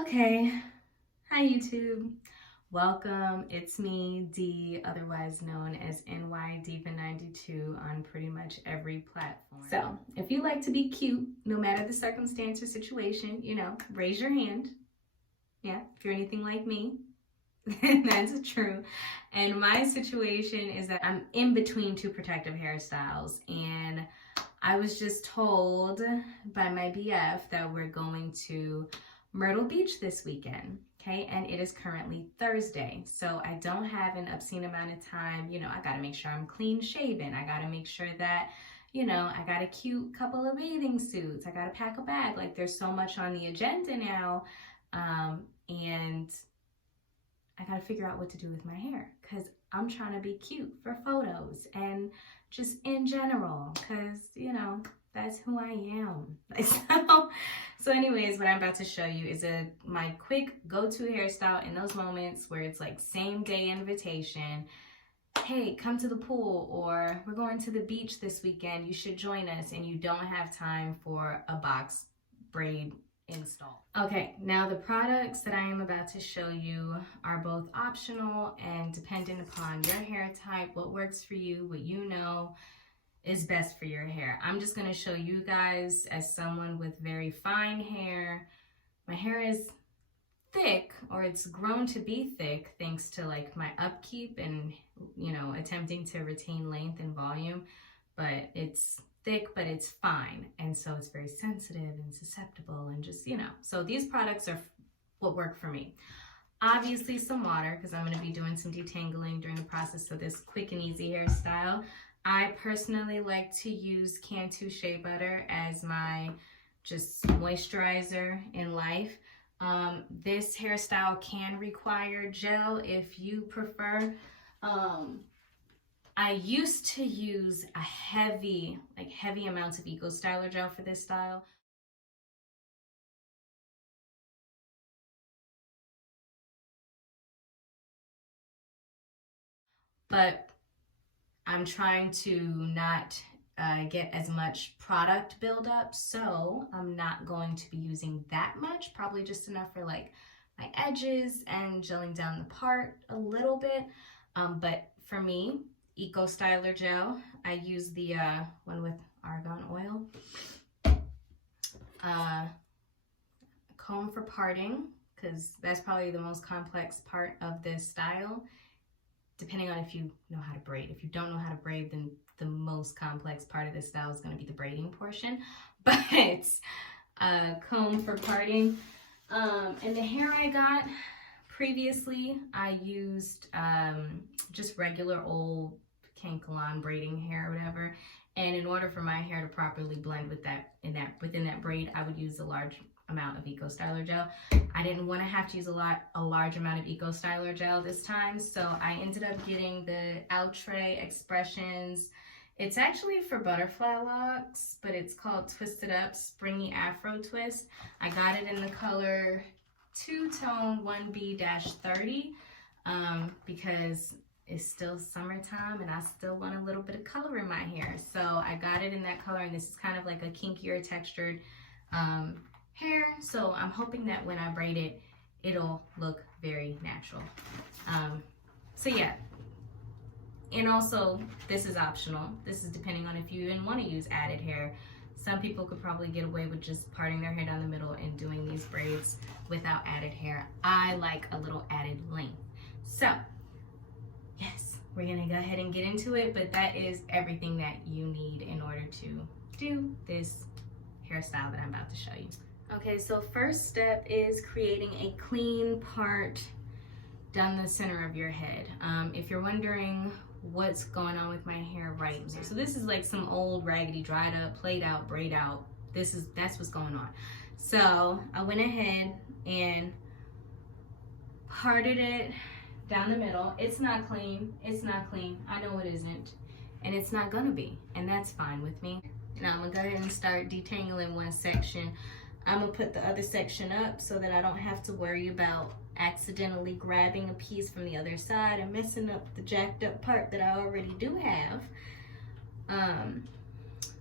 Okay, hi YouTube. Welcome. It's me, D, otherwise known as NY Diva 92 on pretty much every platform. So, if you like to be cute, no matter the circumstance or situation, raise your hand. Yeah, if you're anything like me, that's true. And my situation is that I'm in between two protective hairstyles, and I was just told by my BF that we're going to Myrtle Beach this weekend, okay? And it is currently Thursday, so I don't have an obscene amount of time. I gotta make sure I'm clean shaven. I gotta make sure that, I got a cute couple of bathing suits. I gotta pack a bag. Like, there's so much on the agenda now, and I gotta figure out what to do with my hair because I'm trying to be cute for photos and just in general, because that's who I am. So anyways, what I'm about to show you is my quick go-to hairstyle in those moments where it's like same day invitation. Hey, come to the pool, or we're going to the beach this weekend, you should join us, and you don't have time for a box braid install. Okay, now the products that I am about to show you are both optional and dependent upon your hair type, what works for you, what you know is best for your hair. I'm just going to show you guys as someone with very fine hair. My hair is thick, or it's grown to be thick thanks to like my upkeep and attempting to retain length and volume, but it's thick, but it's fine, and so it's very sensitive and susceptible, and just so these products are what work for me. Obviously some water, because I'm going to be doing some detangling during the process of this quick and easy hairstyle. I personally like to use Cantu Shea Butter as my just moisturizer in life. This hairstyle can require gel if you prefer. I used to use a heavy amounts of Eco Styler gel for this style. But I'm trying to not get as much product buildup, so I'm not going to be using that much, probably just enough for like my edges and gelling down the part a little bit. But for me, Eco Styler gel, I use the one with argan oil. Comb for parting, because that's probably the most complex part of this style, depending on if you know how to braid. If you don't know how to braid, then the most complex part of this style is going to be the braiding portion. But comb for parting. And the hair I got previously, I used just regular old Kankalon braiding hair or whatever. And in order for my hair to properly blend with within that braid, I would use a large amount of Eco Styler gel. I didn't want to have to use a large amount of Eco Styler gel this time, so I ended up getting the Outre Expressions. It's actually for butterfly locks, but it's called Twisted Up Springy Afro Twist. I got it in the color two-tone 1B-30 because it's still summertime and I still want a little bit of color in my hair. So I got it in that color, and this is kind of like a kinkier textured hair, so I'm hoping that when I braid it, it'll look very natural. So yeah, and also this is optional. This is depending on if you even want to use added hair. Some people could probably get away with just parting their hair down the middle and doing these braids without added hair. I like a little added length. So yes, we're gonna go ahead and get into it, but that is everything that you need in order to do this hairstyle that I'm about to show you. Okay, so first step is creating a clean part down the center of your head. If you're wondering what's going on with my hair right now, so this is like some old raggedy, dried up, played out, braid out. That's what's going on. So I went ahead and parted it down the middle. It's not clean. It's not clean. I know it isn't, and it's not gonna be, and that's fine with me. Now I'm gonna go ahead and start detangling one section. I'm gonna put the other section up so that I don't have to worry about accidentally grabbing a piece from the other side and messing up the jacked up part that I already do have.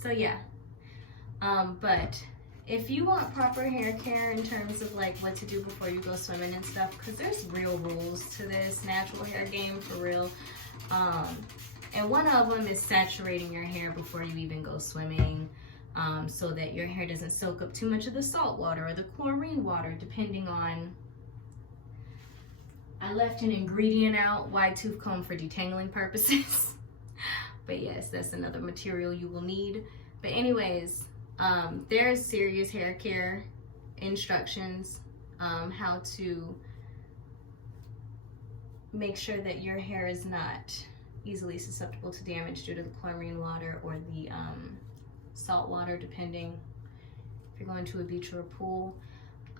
So yeah, but if you want proper hair care in terms of like what to do before you go swimming and stuff, because there's real rules to this natural hair game for real. And one of them is saturating your hair before you even go swimming, so that your hair doesn't soak up too much of the salt water or the chlorine water, depending on. I left an ingredient out, wide tooth comb, for detangling purposes. But yes, that's another material you will need. But anyways, there's serious hair care instructions, how to make sure that your hair is not easily susceptible to damage due to the chlorine water or the salt water, depending if you're going to a beach or a pool.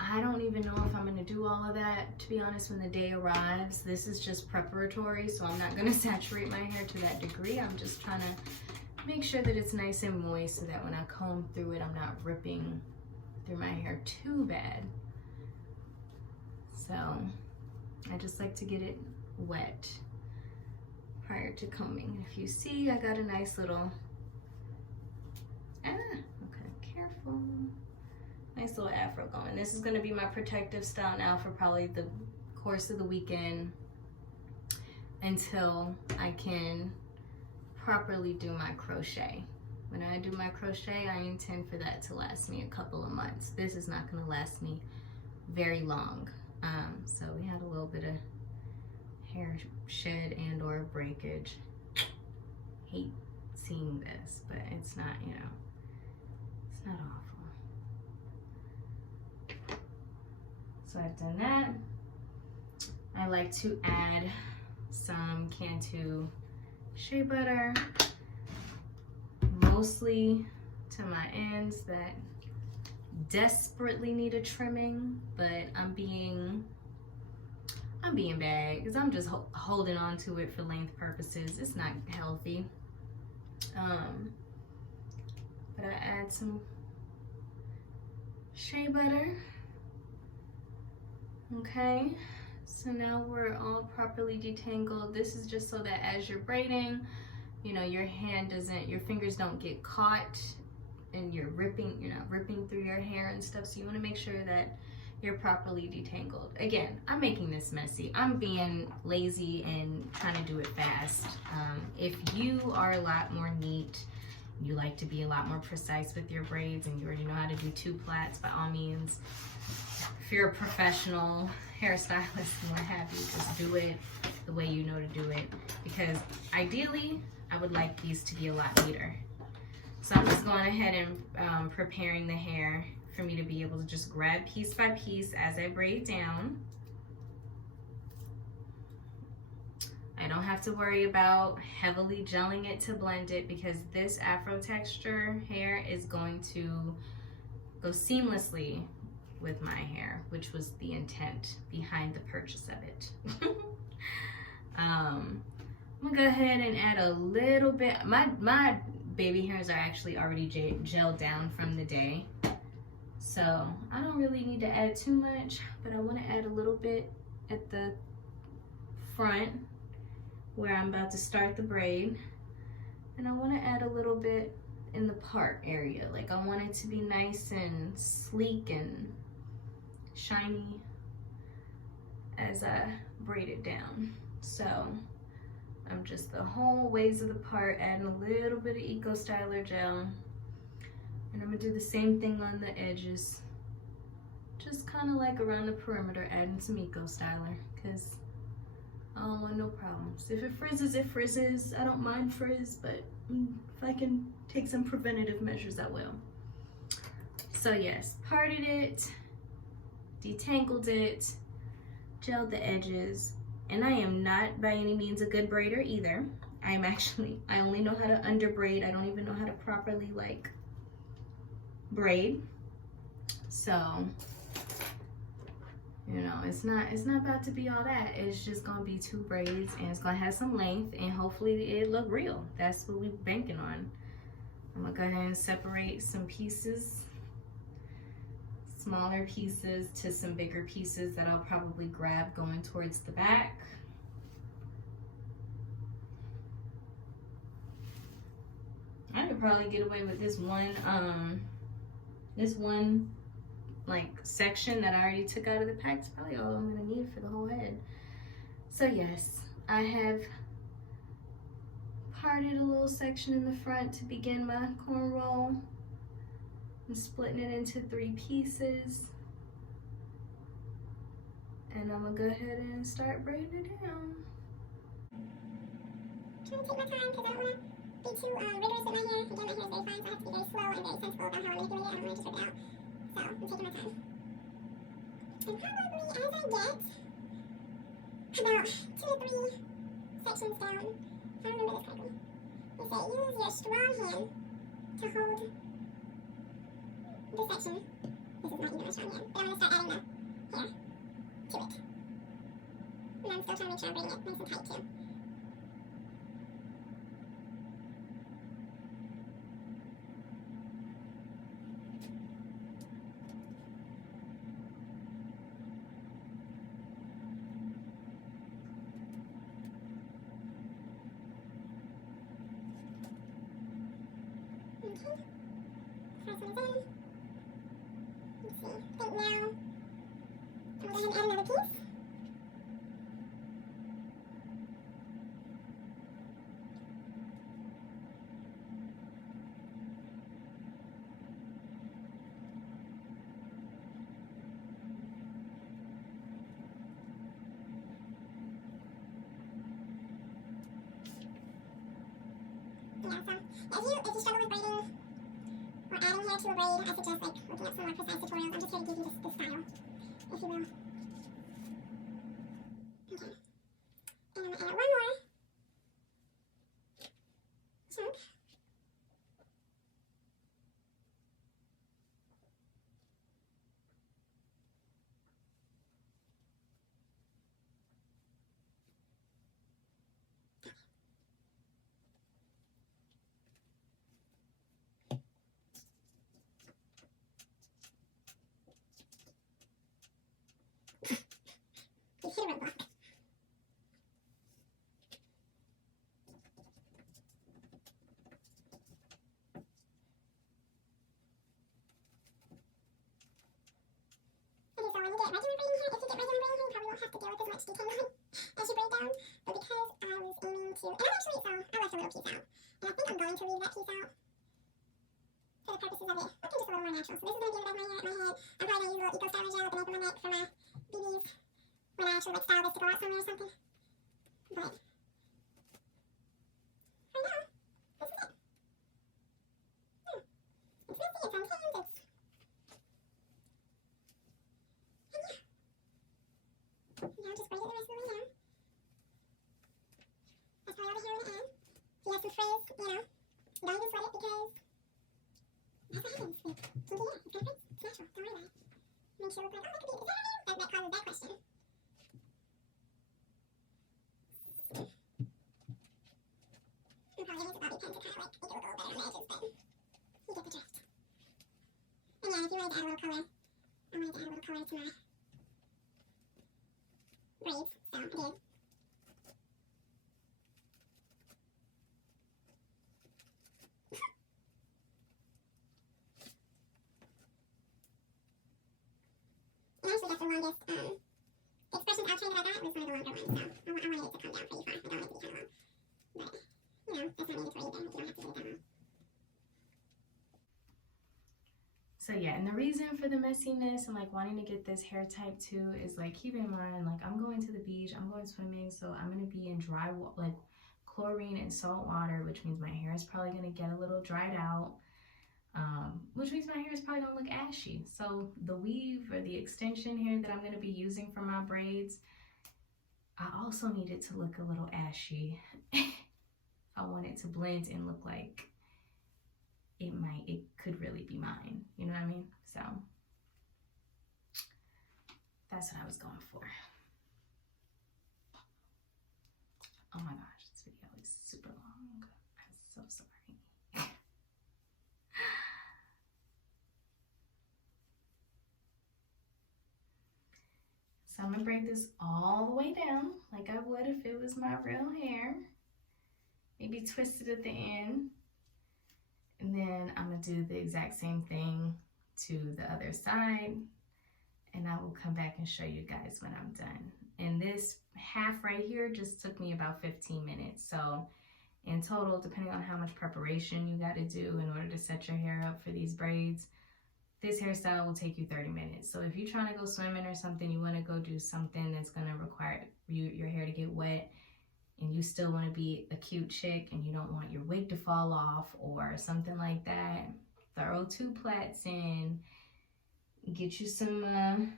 I don't even know if I'm going to do all of that, to be honest, when the day arrives. This is just preparatory, so I'm not going to saturate my hair to that degree. I'm just trying to make sure that it's nice and moist so that when I comb through it, I'm not ripping through my hair too bad. So I just like to get it wet prior to combing. If you see, I got a nice little, okay, careful. Nice little afro going. This is going to be my protective style now for probably the course of the weekend until I can properly do my crochet. When I do my crochet, I intend for that to last me a couple of months. This is not going to last me very long. So we had a little bit of hair shed and or breakage. Hate seeing this, but it's not, you know, it's not awful. So I've done that. I like to add some Cantu shea butter, mostly to my ends that desperately need a trimming, but I'm being bad because I'm just holding on to it for length purposes. It's not healthy. But I add some shea butter. Okay, so now we're all properly detangled. This is just so that as you're braiding, you know, your fingers don't get caught and you're not ripping through your hair and stuff. So you want to make sure that you're properly detangled. Again, I'm making this messy. I'm being lazy and trying to do it fast. If you are a lot more neat, you like to be a lot more precise with your braids, and you already know how to do 2 plaits, by all means. If you're a professional hairstylist and what have you, just do it the way you know to do it. Because ideally, I would like these to be a lot neater. So I'm just going ahead and preparing the hair for me to be able to just grab piece by piece as I braid down. I don't have to worry about heavily gelling it to blend it, because this afro texture hair is going to go seamlessly with my hair, which was the intent behind the purchase of it. I'm gonna go ahead and add a little bit. My baby hairs are actually already gelled down from the day, so I don't really need to add too much, but I want to add a little bit at the front where I'm about to start the braid, and I want to add a little bit in the part area. Like, I want it to be nice and sleek and shiny as I braid it down. So I'm just the whole ways of the part adding a little bit of Eco Styler gel, and I'm gonna do the same thing on the edges, just kind of like around the perimeter, adding some Eco Styler, because I don't want no problems. If it frizzes, it frizzes. I don't mind frizz, but if I can take some preventative measures, I will. So yes, parted it, detangled it, gelled the edges, and I am not by any means a good braider either. I only know how to under braid. I don't even know how to properly like braid. So, you know, it's not about to be all that. It's just gonna be 2 braids, and it's gonna have some length, and hopefully it look real. That's what we're banking on. I'm gonna go ahead and separate some pieces, smaller pieces to some bigger pieces that I'll probably grab going towards the back. I could probably get away with this one This one like section that I already took out of the pack is probably all I'm gonna need for the whole head. So yes, I have parted a little section in the front to begin my corn roll. I'm splitting it into 3 pieces. And I'm gonna go ahead and start braiding it down. I'm trying to take my time because I don't want to be too rigorous with my hair. Again, my hair is very fine, so I have to be very slow and very sensible about how I manipulate it. I don't want to just rip it out. So I'm taking my time. And probably as I get about 2 to 3 sections down, if I remember this correctly, they say use your strong hand to hold this section. This is not even my strong hand, but I'm going to start adding the hair to it. And I'm still trying to make sure I'm braiding it nice and tight too. Okay, first one is in. Let's see, I think now I'm going to go ahead and add another piece. Yeah, so if you struggle with braiding or adding hair to a braid, I suggest like looking up some more precise tutorials. I'm just here to give you the style, if you will. Okay, and I'm going to add one more chunk. You hit a roadblock. Okay, so when you get regular braiding hair, if you get regular braiding hair, you probably won't have to deal with as much detangling as you braid down. But because I was aiming to, and I'm actually, so I left a little piece out. And I think I'm going to leave that piece out for the purposes of it looking just a little more natural. So this is going to give it as my hair at my head. I'm probably going to use a little Eco Styler gel at the nape of my neck for my BBs when I actually like style this to go out somewhere or something. But for now, this is it. Yeah. It's messy, it's on cans, it's... And yeah. Now just braid it the rest of the way down. That's probably all the hair I'm going to add. If you have some frizz, you know, don't even sweat it because that's what happens with kinky hair. It's gonna frizz. It's natural. Don't worry about it. Makes you look like, oh, that could be, is that her hair? That causes that question. I'm probably gonna use a bobby pin to kind of like make it look a little better on the edges, but you get the drift. And yeah, if you wanted to add a little color, I wanted to add a little color to my braids, so I did. And actually that's the longest expression out train that I got was one of the longer ones, so I wanted it to come down pretty far. I don't want it to be kind of long. But, you know, that's not mandatory either, like you don't have to do it that long. So yeah, and the reason for the messiness and like wanting to get this hair type too is like keep in mind, like I'm going to the beach, I'm going swimming, so I'm gonna be in dry like chlorine and salt water, which means my hair is probably gonna get a little dried out, which means my hair is probably gonna look ashy. So the weave or the extension here that I'm gonna be using for my braids, I also need it to look a little ashy. I want it to blend and look like it could really be mine, you know what I mean? So that's what I was going for. Oh my gosh, this video is super long. I'm so sorry. So I'm gonna braid this all the way down like I would if it was my real hair. Maybe twist it at the end. And then I'm gonna do the exact same thing to the other side, and I will come back and show you guys when I'm done. And this half right here just took me about 15 minutes. So in total, depending on how much preparation you got to do in order to set your hair up for these braids, this hairstyle will take you 30 minutes. So if you're trying to go swimming or something, you want to go do something that's going to require your hair to get wet, and you still want to be a cute chick and you don't want your wig to fall off or something like that, throw 2 plaits in, get you some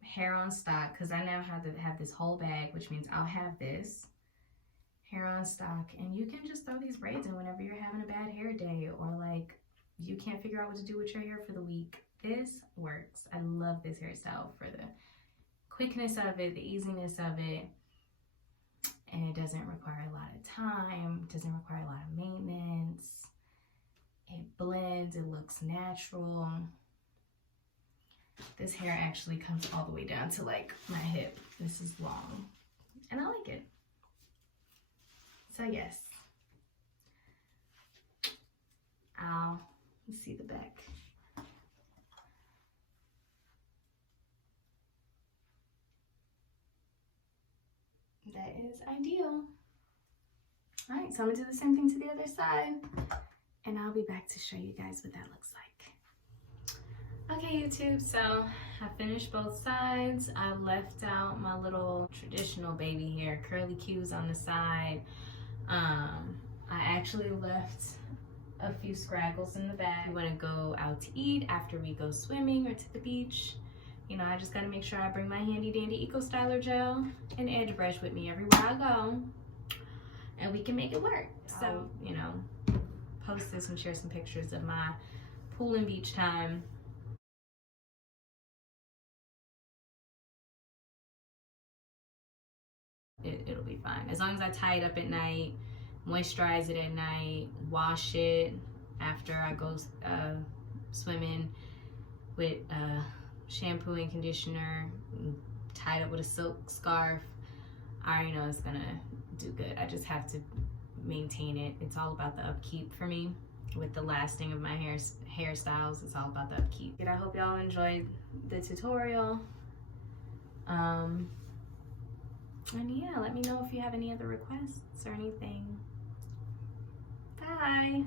hair on stock, because I now have to have this whole bag, which means I'll have this hair on stock, and you can just throw these braids in whenever you're having a bad hair day, or like you can't figure out what to do with your hair for the week. This works. I love this hairstyle for the quickness of it, the easiness of it, and it doesn't require a lot of time, it doesn't require a lot of maintenance. It blends, it looks natural. This hair actually comes all the way down to like my hip. This is long, and I like it. So yes, let's see the back. That is ideal. All right, so I'm gonna do the same thing to the other side, and I'll be back to show you guys what that looks like. Okay, YouTube, so I finished both sides. I left out my little traditional baby hair, curly cues on the side. I actually left a few scraggles in the back. We want to go out to eat after we go swimming or to the beach. You know, I just got to make sure I bring my handy dandy Eco Styler gel and edge brush with me everywhere I go, and we can make it work. So, you know, post this and share some pictures of my pool and beach time. It'll be fine. As long as I tie it up at night, moisturize it at night, wash it after I go swimming with shampoo and conditioner, tie it up with a silk scarf, I already know it's gonna do good. I just have to maintain it. It's all about the upkeep for me. With the lasting of my hairstyles, it's all about the upkeep. And I hope y'all enjoyed the tutorial. And yeah, let me know if you have any other requests or anything. Bye.